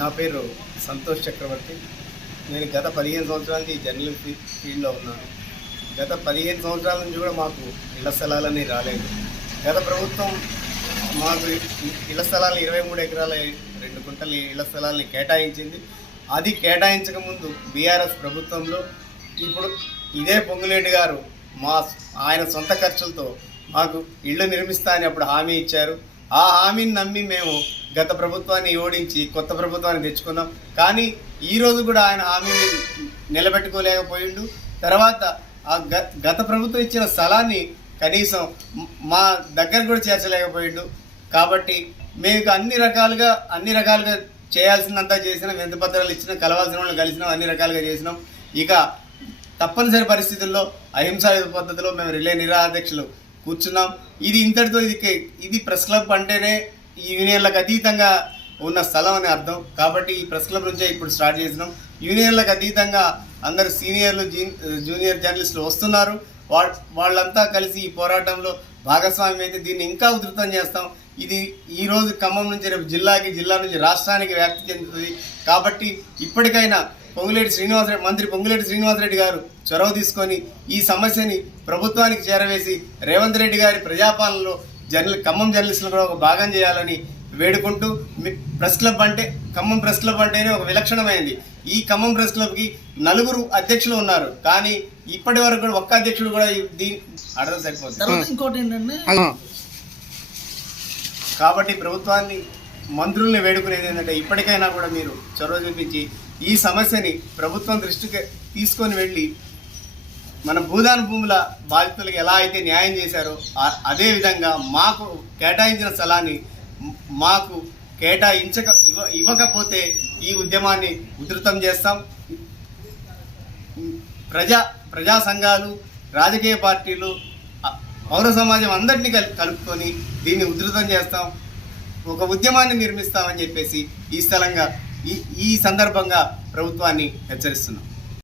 నా పేరు సంతోష్ చక్రవర్తి. నేను గత 15 సంవత్సరాల నుంచి జర్నలిస్ట్ ఫీల్డ్లో ఉన్నాను. గత 15 సంవత్సరాల నుంచి కూడా మాకు ఇళ్ల స్థలాలన్నీ రాలేదు. గత ప్రభుత్వం మాకు ఇళ్ల స్థలాలు 23 ఎకరాల 2 గుంటల ఇళ్ల స్థలాలని కేటాయించింది. అది కేటాయించకముందు బీఆర్ఎస్ ప్రభుత్వంలో ఇప్పుడు ఇదే పొంగులేటి గారు ఆయన సొంత ఖర్చులతో మాకు ఇళ్ళు నిర్మిస్తా అని అప్పుడు హామీ ఇచ్చారు. ఆ హామీని నమ్మి మేము గత ప్రభుత్వాన్ని ఓడించి కొత్త ప్రభుత్వాన్ని తెచ్చుకున్నాం. కానీ ఈరోజు కూడా ఆయన హామీని నిలబెట్టుకోలేకపోయిండు. తర్వాత ఆ గత ప్రభుత్వం ఇచ్చిన స్థలాన్ని కనీసం మా దగ్గర కూడా చేర్చలేకపోయిండు. కాబట్టి మేము అన్ని రకాలుగా చేయాల్సినంతా చేసినాం. ఎంత పత్రాలు ఇచ్చినా, కలవాల్సిన వాళ్ళు కలిసినాం, అన్ని రకాలుగా చేసినాం. ఇక తప్పనిసరి పరిస్థితుల్లో అహింసాయుధ పద్ధతిలో మేము రిలే నిరాధ్యక్షులు కూర్చున్నాం. ఇది ఇంతటితో ఇది ప్రెస్ క్లబ్ అంటేనే ఈ యూనియన్లకు అతీతంగా ఉన్న స్థలం అని అర్థం. కాబట్టి ఈ ప్రెస్ క్లబ్ నుంచే ఇప్పుడు స్టార్ట్ చేసినాం. యూనియన్లకు అతీతంగా అందరు సీనియర్లు జూనియర్ జర్నలిస్టులు వస్తున్నారు. వాళ్ళంతా కలిసి ఈ పోరాటంలో భాగస్వామ్యం అయితే దీన్ని ఇంకా ఉధృతం చేస్తాం. ఇది ఈరోజు ఖమ్మం నుంచి రేపు జిల్లా నుంచి రాష్ట్రానికి వ్యాప్తి చెందుతుంది. కాబట్టి ఇప్పటికైనా మంత్రి పొంగులేటి శ్రీనివాసరెడ్డి గారు చొరవ తీసుకొని ఈ సమస్యని ప్రభుత్వానికి చేరవేసి రేవంత్ రెడ్డి గారి ప్రజాపాలనలో ఖమ్మం జర్నలిస్టులు కూడా ఒక భాగం చేయాలని వేడుకుంటూ, ఖమ్మం ప్రెస్ క్లబ్ అంటేనే ఒక విలక్షణమైంది. ఈ ఖమ్మం ప్రెస్ క్లబ్కి 4 అధ్యక్షులు ఉన్నారు. కానీ ఇప్పటి వరకు కూడా ఒక్క అధ్యక్షుడు కూడా అడగ సరిపోతుంది. ఇంకోటి ఏంటంటే, కాబట్టి ప్రభుత్వాన్ని మంత్రుల్ని వేడుకునేది ఏంటంటే ఇప్పటికైనా కూడా మీరు చొరవ చూపించి ఈ సమస్యని ప్రభుత్వం దృష్టికి తీసుకొని వెళ్ళి మన భూదాన భూముల బాధితులకు ఎలా అయితే న్యాయం చేశారో అదేవిధంగా మాకు కేటాయించిన స్థలాన్ని మాకు ఇవ్వకపోతే ఈ ఉద్యమాన్ని ఉధృతం చేస్తాం. ప్రజా సంఘాలు, రాజకీయ పార్టీలు, పౌర సమాజం అందరినీ కలుపుకొని దీన్ని ఉధృతం చేస్తాం. ఒక ఉద్యమాన్ని నిర్మిస్తామని చెప్పేసి ఈ సందర్భంగా ప్రభుత్వాన్ని హెచ్చరిస్తున్నాం.